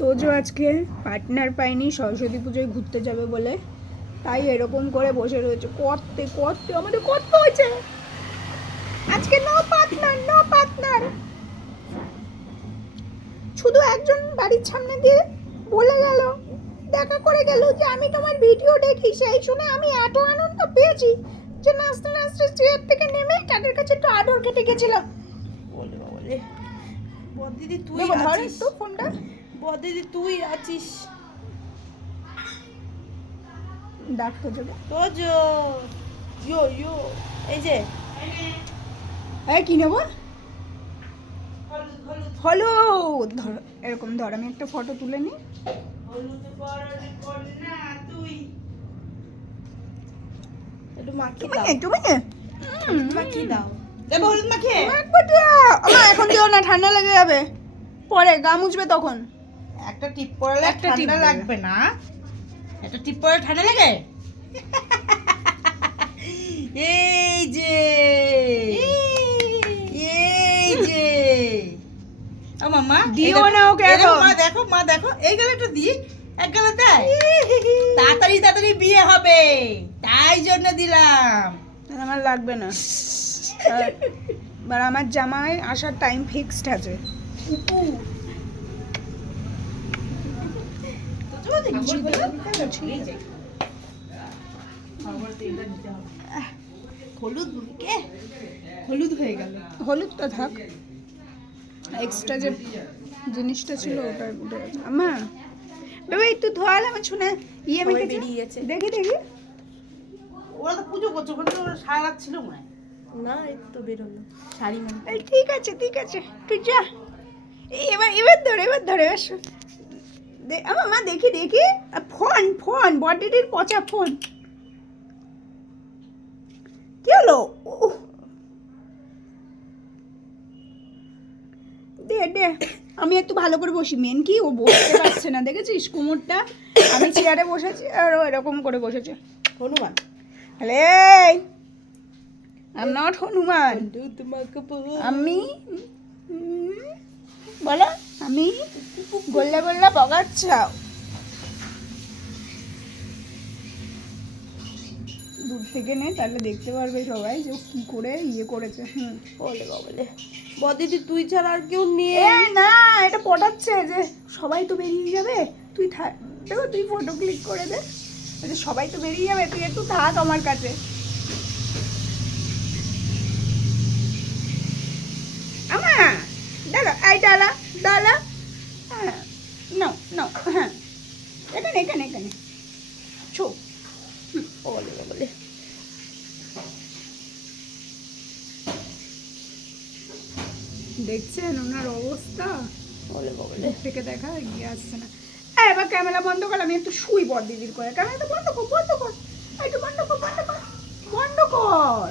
তোজো আজকে পার্টনার পাইনি সরস্বতী পুজোয় ঘুরতে যাবে বলে, তাই এরকম করে বসে রয়েছে। করতে করতে আমাদের করতে হয়েছে আজকে। No partner. শুধু একজন বাড়ির সামনে দিয়ে বলে গেল, দেখা করে গেল যে আমি তোমার ভিডিও দেখি। সেই শুনে আমি এত আনন্দ পেয়েছি যে নাচতে নাচতে চেয়ার থেকে নেমে তাদের কাছে একটু আদর কেটে গেছিলাম। বলে বাবলে বদিদি তুই দেখো ধর আছিস তো ফোনটা। বদিদি তুই আছিস ডাক তোজোকে। তোজো ইয়ো এই যে এই কি নেবো? হলুদ হলুদ হলুদ। ধর এরকম ধর, আমি একটা ফটো তুলে নিই। হলুদ পরনে কন্যা তুই একটু মাখিয়ে দাও তুমি মাখিয়ে দাও দেবো হলুদ মাখিয়ে আমার এখন দিও না, ঠান্ডা লেগে যাবে, পরে গা মুছবে তখন। একটা টিপ পরালে একটা ঠান্ডা টিপ দেবে। লাগবে না, একটা টিপ পরালে ঠান্ডা লাগে। এই যে এই যে ও মামা দিও না ওকে এরকম এখন। মা দেখো এই গালাটা দি, এক গালা দেয় তাড়াতাড়ি বিয়ে হবে তাই জন্য দিলাম। আমার লাগবে না। আর আমার জামাই আসার টাইম ফিক্সড আছে। উপু হলুদ কে হলুদ হয়ে গেল। হলুদটা থাক, এক্সট্রা যে জিনিসটা ছিল ওটা উঠে গেছে। আমা বাবা একটু ধোয়াল আমার শুনে ইয়ে সবাই মেখেছে। বেরিয়ে গেছে। দেখি ওরা তো পুজো করছে, ওখানে তো সারা রাত ছিল মনে হয়। না এই তো বেরোলো শাড়ি মানে এই ঠিক আছে তুই যা। এবার ধরে এসো। আমার মা দেখি ফোন বডিটির পচা ফোন। কি হলো? দে আমি একটু ভালো করে বসি। মেন কি ও বসতে পারছে না, দেখেছিস কোমরটা? আমি চেয়ারে বসেছি আর ও এরকম করে বসেছে। Hanuman hello, I am not Hanuman. আমি বলো, আমি গোল্লা বগাচ্ছাও। দূর থেকে নে, তাহলে দেখতে পারবে সবাই যে ও কি করে ইয়ে করেছে। বলে বাবলে বদিদি তুই ছাড়া আর কেউ নেই। না, এটা পটাচ্ছে যে সবাই তো বেরিয়ে যাবে, তুই থাক। দেখো তুই ফটো ক্লিক করে দে, যে সবাই তো বেরিয়ে যাবে, তুই একটু থাক আমার কাছে। আমা এই ডালা হ্যাঁ, নাও হ্যাঁ, এখানে ছো। বলে বাবলে দেখছেন ওনার অবস্থা? বলে বাবলে দূর থেকে দেখা গিয়ে আসছে না। এবার ক্যামেরা বন্ধ কর, আমি একটু শুই বড় দিদির করে। ক্যামেরাটা বন্ধ কর, একটু বন্ধ কর।